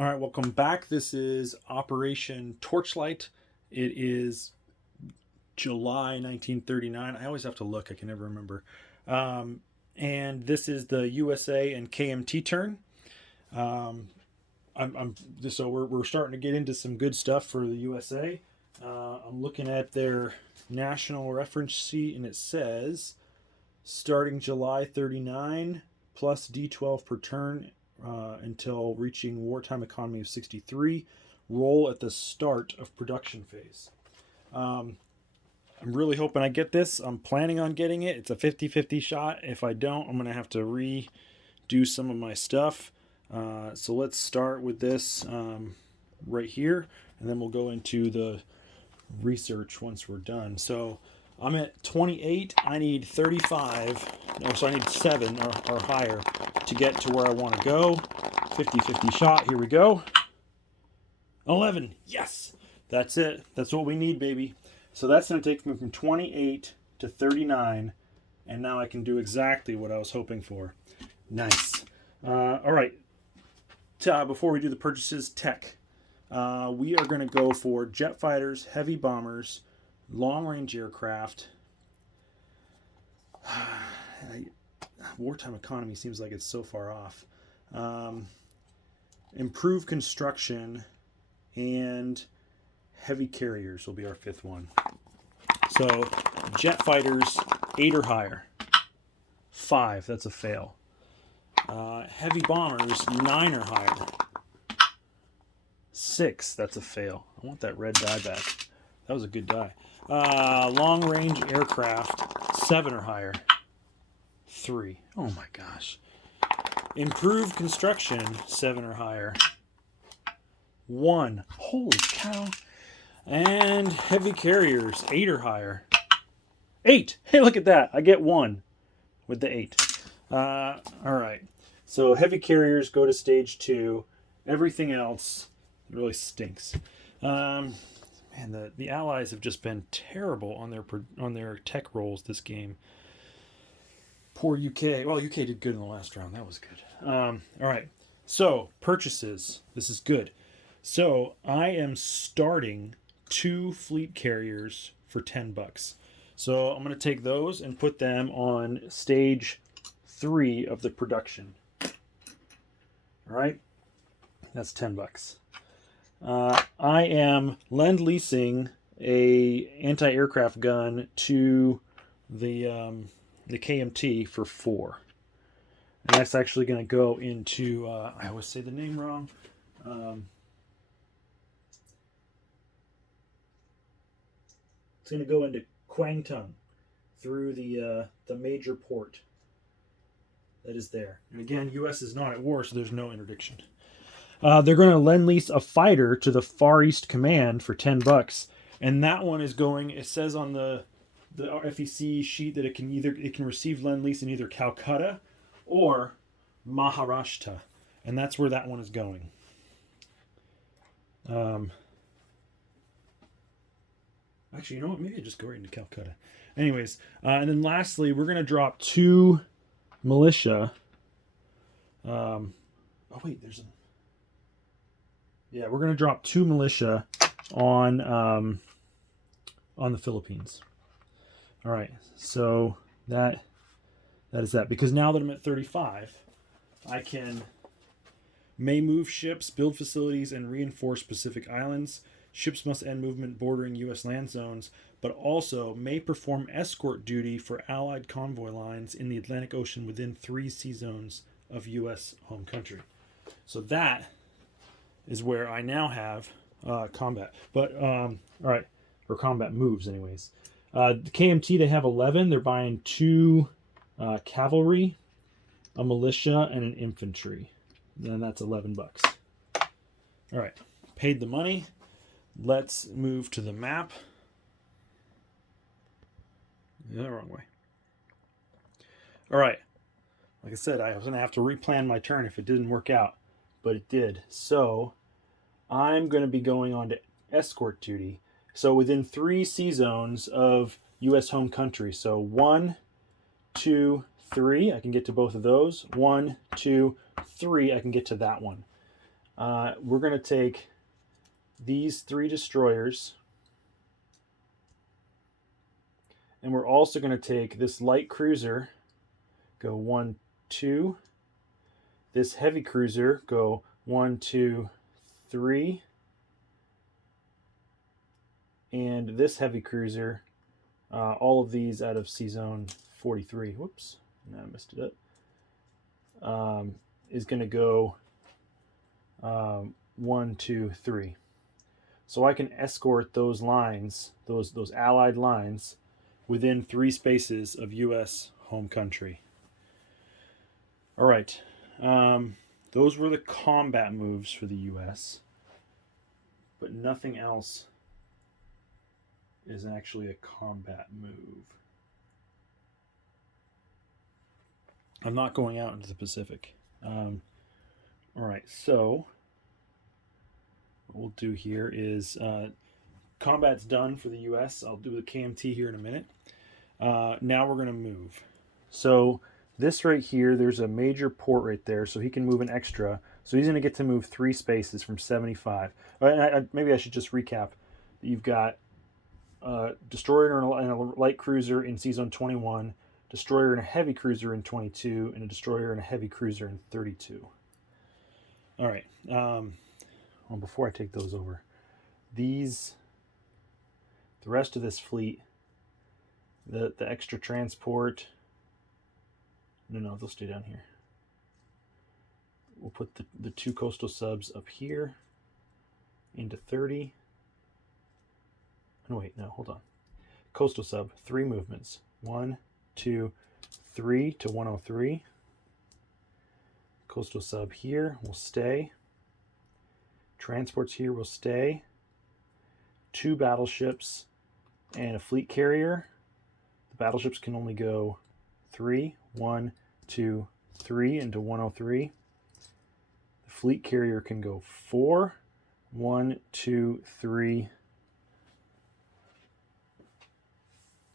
All right, welcome back. This is Operation Torchlight. It is July 1939. I always have to look. I can never remember. And this is the USA and KMT turn. So we're starting to get into some good stuff for the USA. I'm looking at their national reference sheet, and it says starting July 39 plus D12 per turn until reaching wartime economy of 63. Roll at the start of production phase. I'm really hoping I get this. I'm planning on getting it. It's a 50-50 shot. If I don't, I'm going to have to redo some of my stuff. So let's start with this right here, and then we'll go into the research once we're done. So I'm at 28. I need 35. So I need 7 or higher to get to where I want to go. 50-50 shot. Here we go. 11. Yes. That's it. That's what we need, baby. So that's going to take me from 28 to 39. And now I can do exactly what I was hoping for. Nice. All right. Before we do the purchases, tech. We are going to go for jet fighters, heavy bombers, long-range aircraft. Wartime economy seems like it's so far off. Improved construction and heavy carriers will be our 5th one. So jet fighters, 8 or higher. 5, that's a fail. Heavy bombers, 9 or higher. 6, that's a fail. I want that red die back. That was a good die. Long-range aircraft, 7 or higher. 3. Oh my gosh. Improved construction, 7 or higher. 1. Holy cow. And heavy carriers, 8 or higher. 8. Hey, look at that. I get 1 with the 8. All right. So heavy carriers go to stage 2. Everything else really stinks. Man, the Allies have just been terrible on their tech rolls this game. Poor UK. Well, UK did good in the last round. That was good. All right. So purchases. This is good. So I am starting 2 fleet carriers for $10. So I'm going to take those and put them on stage 3 of the production. All right. That's $10. I am lend-leasing a anti-aircraft gun to the KMT for 4. And that's actually going to go into, I always say the name wrong. It's going to go into Kwangtung through the major port that is there. And again, U.S. is not at war, so there's no interdiction. They're going to lend-lease a fighter to the Far East Command for $10. And that one is going, it says on the FEC sheet that it can receive lend-lease in either Calcutta or Maharashtra. And that's where that one is going. Actually, you know what? Maybe I just go right into Calcutta. Anyways, and then lastly, we're going to drop 2 militia. Oh, wait, there's a... Yeah, we're going to drop 2 militia on the Philippines. All right, so that is that. Because now that I'm at 35, I may move ships, build facilities, and reinforce Pacific islands. Ships must end movement bordering U.S. land zones, but also may perform escort duty for Allied convoy lines in the Atlantic Ocean within 3 sea zones of U.S. home country. So that is where I now have combat. But, all right, or combat moves anyways. The KMT, they have 11. They're buying 2 cavalry, a militia, and an infantry. Then that's $11. All right, paid the money. Let's move to the map. Yeah, wrong way. All right. Like I said, I was going to have to replan my turn if it didn't work out, but it did. So I'm going to be going on to escort duty. So within 3 sea zones of U.S. home country. So 1, 2, 3. I can get to both of those. 1, 2, 3. I can get to that one. We're going to take these 3 destroyers, and we're also going to take this light cruiser, go 1, 2. This heavy cruiser, go 1, 2, 3. And this heavy cruiser, all of these out of C-Zone 43. Whoops, I messed it up. Is going to go 1, 2, 3. So I can escort those lines, those allied lines, within 3 spaces of U.S. home country. All right. Those were the combat moves for the U.S., but nothing else is actually a combat move. I'm not going out into the Pacific. All right, so what we'll do here is combat's done for the U.S. I'll do the KMT here in a minute. Now we're going to move. So this right here, there's a major port right there, so he can move an extra. So he's going to get to move 3 spaces from 75. Maybe I should just recap. You've got destroyer and a light cruiser in C-Zone 21, destroyer and a heavy cruiser in 22, and a destroyer and a heavy cruiser in 32. All right. Well, before I take those over, the rest of this fleet, the extra transport, no, they'll stay down here. We'll put the 2 coastal subs up here into 30. No, wait, no, hold on. Coastal sub, 3 movements. 1, 2, 3 to 103. Coastal sub here will stay. Transports here will stay. 2 battleships and a fleet carrier. The battleships can only go 3, 1, 2, 3 into 103. The fleet carrier can go 4, 1, 2, 3,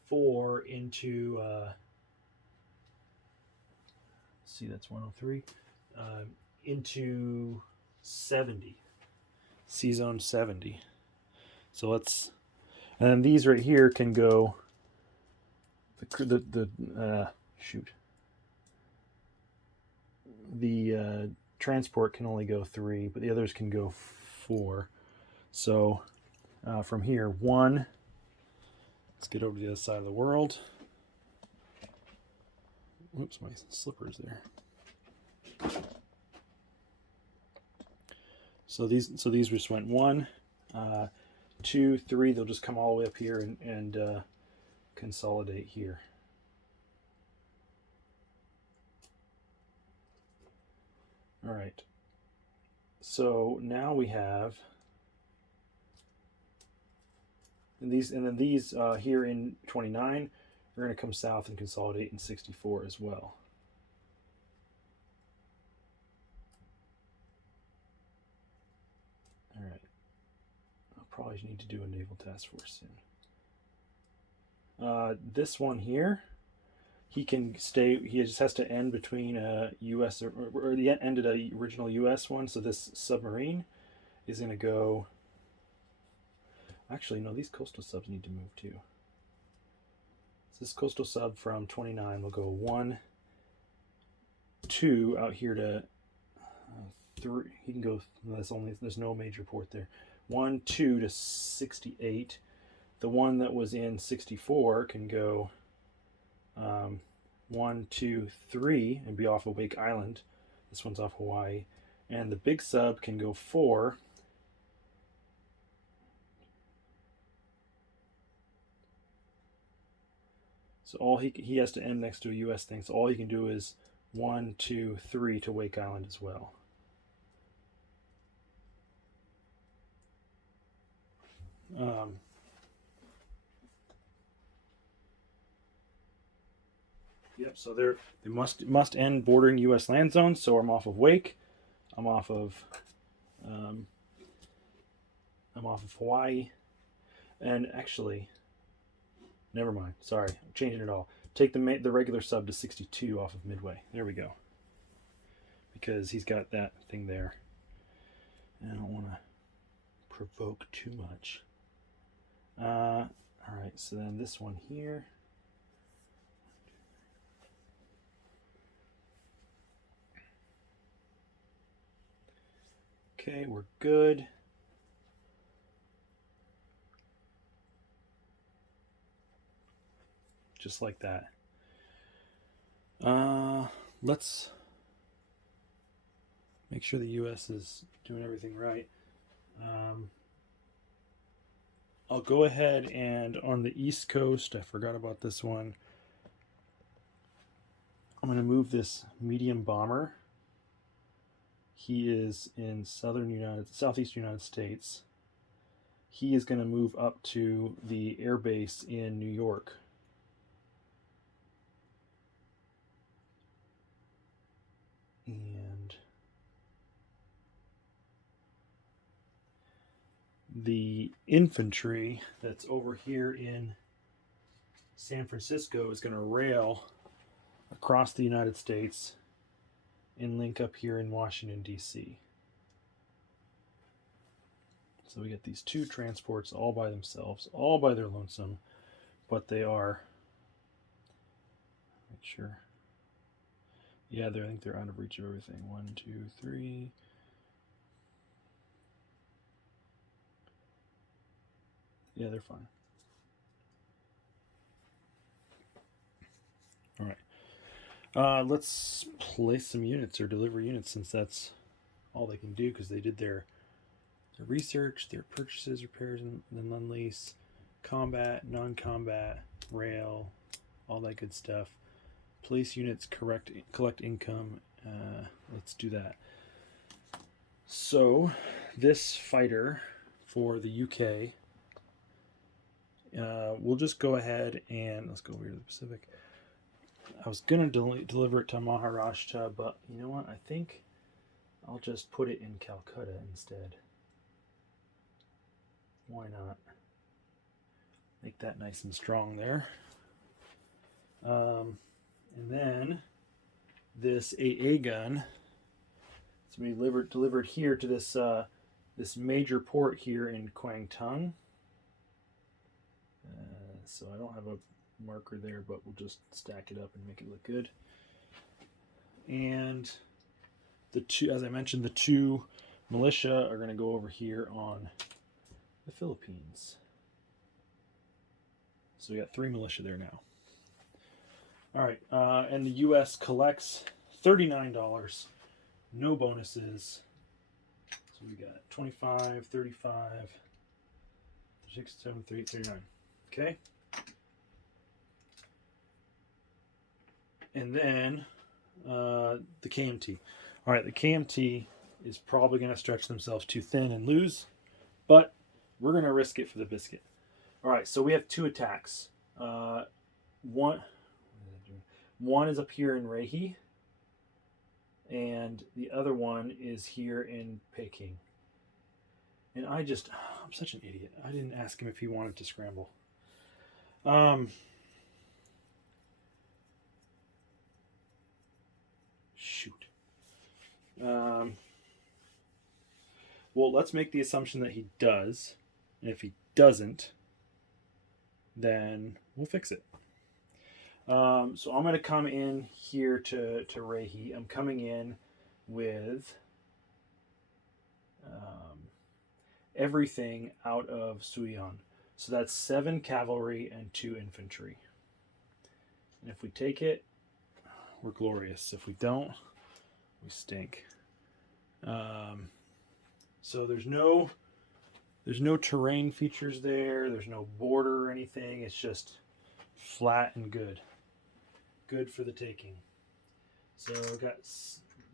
4 into see, that's 103 into 70, C-Zone 70. So let's, and then these right here can go the transport can only go 3, but the others can go 4. So from here, 1. Let's get over to the other side of the world. Oops, my slipper's there. So these just went 1, 2, 3. They'll just come all the way up here and consolidate here. All right. So now we have these, and then these here in 29 are going to come south and consolidate in 64 as well. All right. I'll probably need to do a naval task force soon. This one here, he can stay. He just has to end between a U.S. or the end of the original U.S. one. So this submarine is going to go. Actually, no, these coastal subs need to move too. So this coastal sub from 29 will go 1, 2 out here to 3. He can go. There's no major port there. 1, 2 to 68. The one that was in 64 can go 1, 2, 3 and be off of Wake Island. This one's off Hawaii. And the big sub can go 4. So all he has to end next to a U.S. thing. So all he can do is 1, 2, 3 to Wake Island as well. Yep. So they must end bordering U.S. land zones. So I'm off of Wake. I'm off of Hawaii, and actually, never mind. Sorry, I'm changing it all. Take the regular sub to 62 off of Midway. There we go. Because he's got that thing there. I don't want to provoke too much. All right, so then this one here. Okay, we're good. Just like that. Let's make sure the U.S. is doing everything right. I'll go ahead and on the East Coast, I forgot about this one. I'm going to move this medium bomber. He is in southeast United States. He is going to move up to the air base in New York. And the infantry that's over here in San Francisco is going to rail across the United States and link up here in Washington, D.C. So we get these two transports all by themselves, all by their lonesome, but they are, make sure, yeah, I think they're out of reach of everything. 1, 2, 3. Yeah, they're fine. All right. Let's place some units or deliver units since that's all they can do because they did their research, their purchases, repairs, and then lend lease, combat, non-combat, rail, all that good stuff. Place units, collect income. Let's do that. So this fighter for the UK, we'll just go ahead and let's go over to the Pacific. I was gonna deliver it to Maharashtra, but you know what? I think I'll just put it in Calcutta instead. Why not? Make that nice and strong there. And then this AA gun, it's going to be delivered here to this this major port here in Kwangtung. So I don't have a marker there, but we'll just stack it up and make it look good. And the two, as I mentioned, the two militia are going to go over here on the Philippines. So we got 3 militia there now. All right, and the U.S. collects $39, no bonuses. So we got 25, 35, 36, 7, 38, 39. Okay. And then the KMT. All right, the KMT is probably going to stretch themselves too thin and lose, but we're going to risk it for the biscuit. All right, so we have 2 attacks. One is up here in Rehi, and the other one is here in Peking. And I'm such an idiot. I didn't ask him if he wanted to scramble. Shoot. Well, let's make the assumption that he does. And if he doesn't, then we'll fix it. So I'm going to come in here to Rehi. I'm coming in with everything out of Suyon. So that's 7 cavalry and 2 infantry. And if we take it, we're glorious. If we don't, we stink. So there's no terrain features there. There's no border or anything. It's just flat and good. Good for the taking. So I've got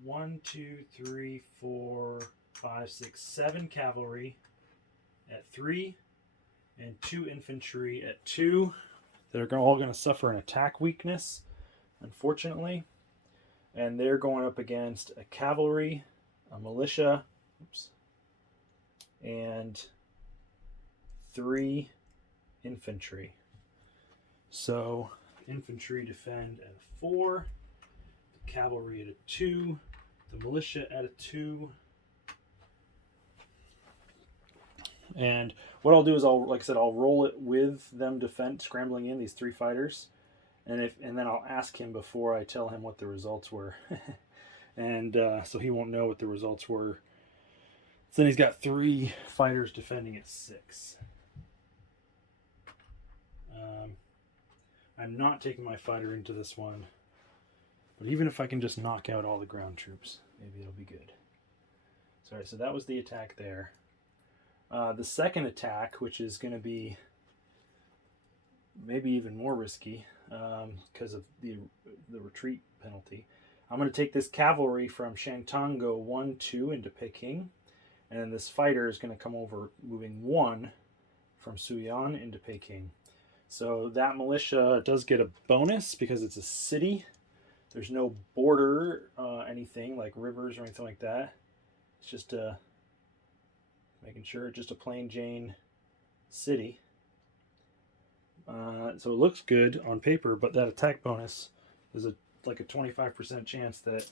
1, 2, 3, 4, 5, 6, 7 cavalry at 3 and 2 infantry at 2 that are all going to suffer an attack weakness, unfortunately. And they're going up against a cavalry, a militia, and 3 infantry. So infantry defend at a 4, the cavalry at a 2, the militia at a 2, And what I'll do is like I said, I'll roll it with them scrambling in these 3 fighters, and then I'll ask him before I tell him what the results were, and so he won't know what the results were. So then he's got 3 fighters defending at 6. I'm not taking my fighter into this one, but even if I can just knock out all the ground troops, maybe it'll be good. Sorry, so that was the attack there. The second attack, which is going to be maybe even more risky because of the retreat penalty. I'm going to take this cavalry from Shantongo 1-2 into Peking, and then this fighter is going to come over moving 1 from Suiyuan into Peking. So that militia does get a bonus because it's a city. There's no border, anything like rivers or anything like that. It's just making sure it's just a plain Jane city. So it looks good on paper, but that attack bonus is like a 25% chance that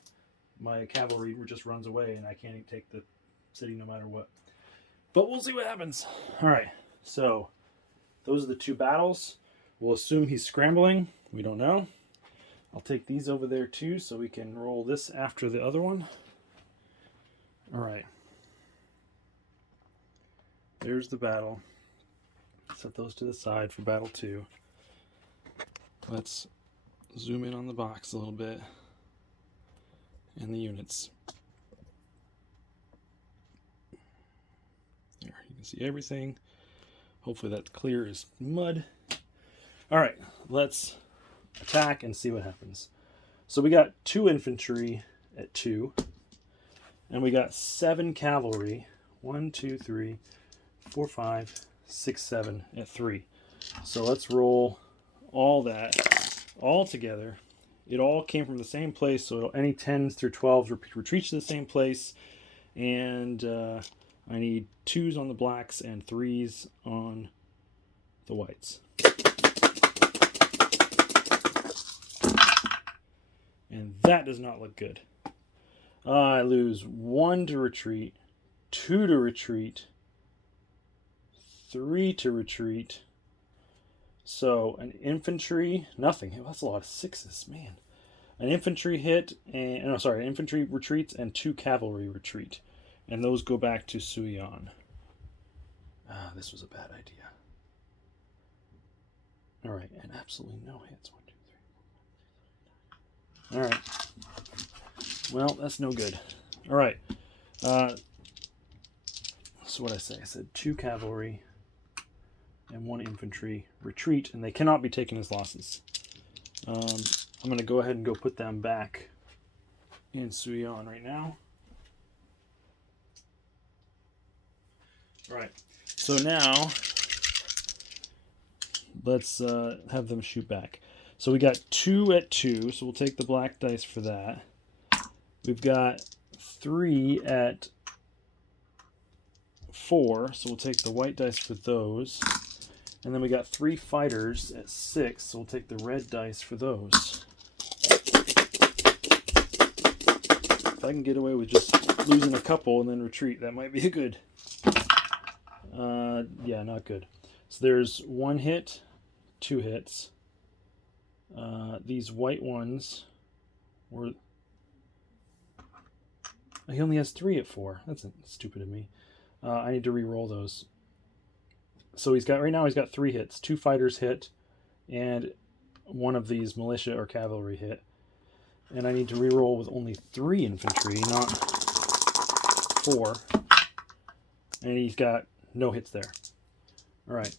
my cavalry just runs away and I can't take the city no matter what. But we'll see what happens. All right, so those are the 2 battles. We'll assume he's scrambling. We don't know. I'll take these over there too so we can roll this after the other one. All right. There's the battle. Set those to the side for battle 2. Let's zoom in on the box a little bit and the units. There, you can see everything. Hopefully that's clear as mud. All right, let's attack and see what happens. So we got 2 infantry at 2, and we got 7 cavalry. 1, 2, 3, 4, 5, 6, 7 at 3. So let's roll all that all together. It all came from the same place, so any 10s through 12s retreat to the same place, and I need 2s on the blacks and 3s on the whites. And that does not look good. I lose 1 to retreat, 2 to retreat, 3 to retreat. So an infantry, nothing. That's a lot of 6s, man. An infantry hit, infantry retreats and 2 cavalry retreat. And those go back to Suiyuan. This was a bad idea. All right, and absolutely no hits. 1, 2, 3, 4, 5, 6, 7, 8, 9. All right. Well, that's no good. All right. So what I say? I said 2 cavalry and 1 infantry retreat, and they cannot be taken as losses. I'm going to go ahead and go put them back in Suiyuan right now. All right. So now let's have them shoot back. So we got 2 at 2, so we'll take the black dice for that. We've got 3 at 4, so we'll take the white dice for those. And then we got 3 fighters at 6, so we'll take the red dice for those. If I can get away with just losing a couple and then retreat, that might be a good. Yeah, not good. So there's 1 hit, 2 hits. These white ones were... He only has 3 at 4. That's stupid of me. I need to re-roll those. So right now he's got 3 hits. 2 fighters hit, and 1 of these militia or cavalry hit. And I need to re-roll with only 3 infantry, not 4. And he's got no hits there. All right.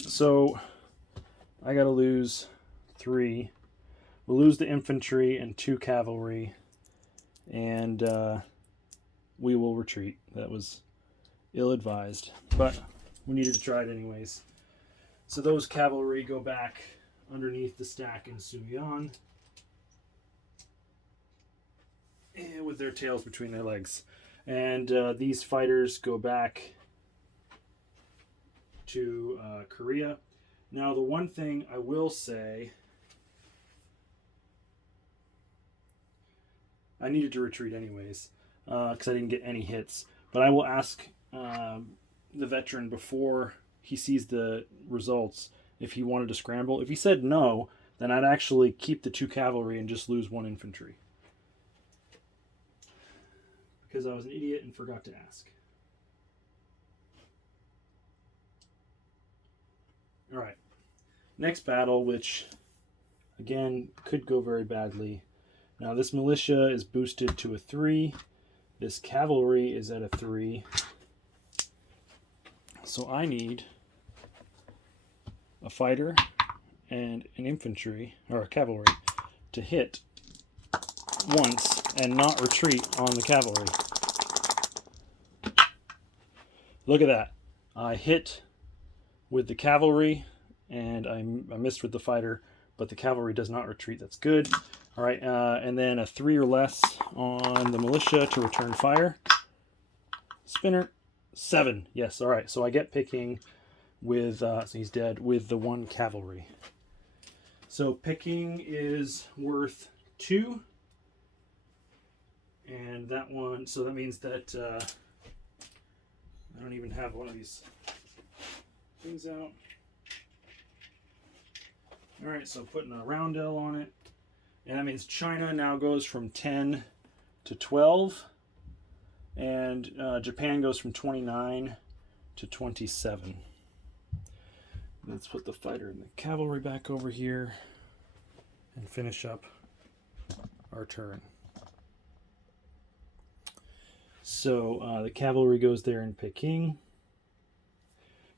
So I got to lose 3. We'll lose the infantry and 2 cavalry, and we will retreat. That was ill-advised, but we needed to try it anyways. So those cavalry go back underneath the stack in Suiyuan, with their tails between their legs. And these fighters go back to Korea. Now, the one thing I will say, I needed to retreat anyways, because I didn't get any hits. But I will ask the veteran before he sees the results if he wanted to scramble. If he said no, then I'd actually keep the 2 cavalry and just lose 1 infantry. Because I was an idiot and forgot to ask. Alright. Next battle, which again could go very badly. Now this militia is boosted to a 3. This cavalry is at a 3. So I need a fighter and an infantry, or a cavalry, to hit once and not retreat on the cavalry. Look at that. I hit with the cavalry and I missed with the fighter, but the cavalry does not retreat. That's good. All right, and then a 3 or less on the militia to return fire. Spinner, 7. Yes, all right. So I get picking with, so he's dead, with the 1 cavalry. So picking is worth 2. And that one, so that means that I don't even have one of these things out. All right, so putting a roundel on it. And that means China now goes from 10 to 12. And Japan goes from 29 to 27. Let's put the fighter and the cavalry back over here and finish up our turn. So the cavalry goes there in Peking.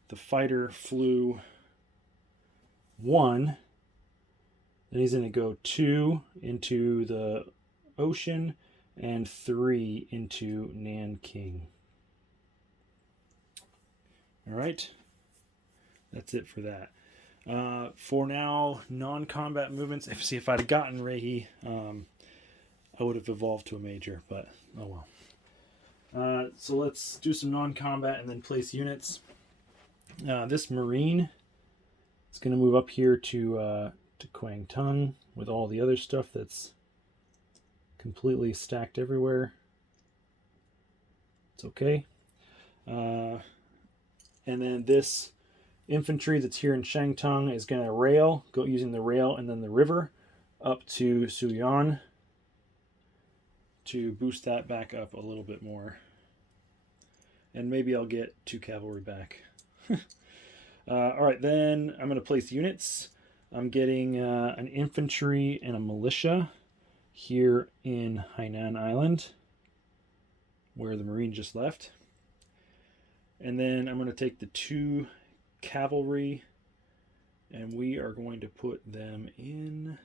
The fighter flew 1. Then he's going to go 2 into the ocean and 3 into Nanking. All right. That's it for that. For now, non-combat movements. If I'd gotten Reihi, I would have evolved to a major, but oh well. So let's do some non-combat and then place units. This Marine is going to move up here to Kwangtung with all the other stuff that's completely stacked everywhere. It's okay. And then this infantry that's here in Shangtung is going to go using the rail and then the river up to Suyan to boost that back up a little bit more. And maybe I'll get 2 cavalry back. All right, then I'm going to place units. I'm getting an infantry and a militia here in Hainan Island, where the Marine just left. And then I'm going to take the 2 cavalry, and we are going to put them in...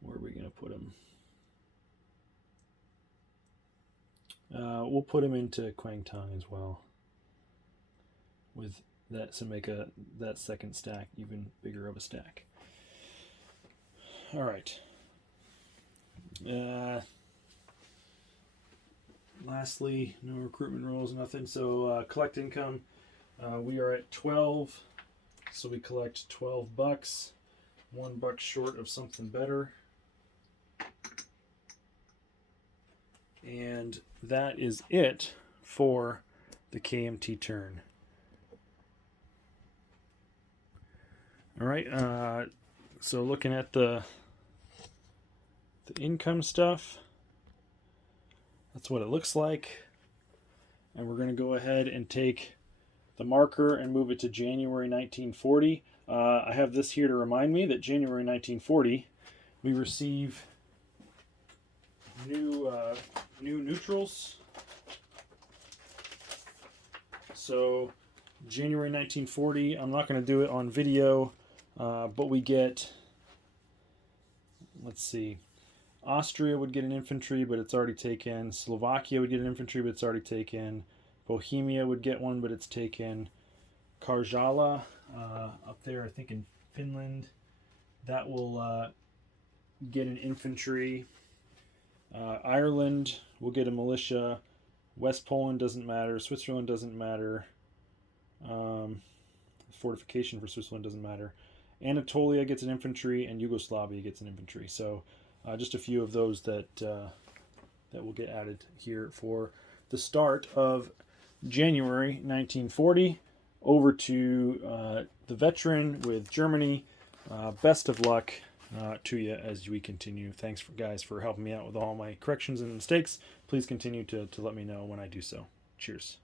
Where are we going to put them? We'll put them into Kwangtung as well, with that to make that second stack even bigger of a stack. All right. Lastly, no recruitment rules, nothing. So collect income. We are at 12, so we collect $12. $1 short of something better. And that is it for the KMT turn. All right, so looking at the income stuff, that's what it looks like. And we're going to go ahead and take the marker and move it to January 1940. I have this here to remind me that January 1940, we receive new neutrals. So January 1940, I'm not going to do it on video, but we get, let's see, Austria would get an infantry, but it's already taken. Slovakia would get an infantry, but it's already taken. Bohemia would get one, but it's taken. Karjala, up there, I think in Finland, that will get an infantry. Ireland will get a militia. West Poland doesn't matter. Switzerland doesn't matter. Fortification for Switzerland doesn't matter. Anatolia gets an infantry, and Yugoslavia gets an infantry. So just a few of those that will get added here for the start of January 1940. Over to the veteran with Germany. Best of luck to you as we continue. Thanks, guys, for helping me out with all my corrections and mistakes. Please continue to let me know when I do so. Cheers.